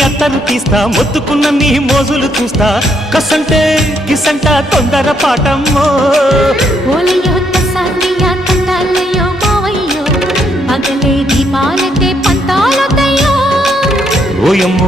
అత్తరు తీస్తా మొత్తుకున్న నీ మోజులు చూస్తా కసంటే కిసంట తొందర పాటమ్మో ఓలయ్యో తసానియా తండాలయ్యో మావయ్యో పగలే దీపాలకే పంతాలొద్దయ్యో ఓయమ్మో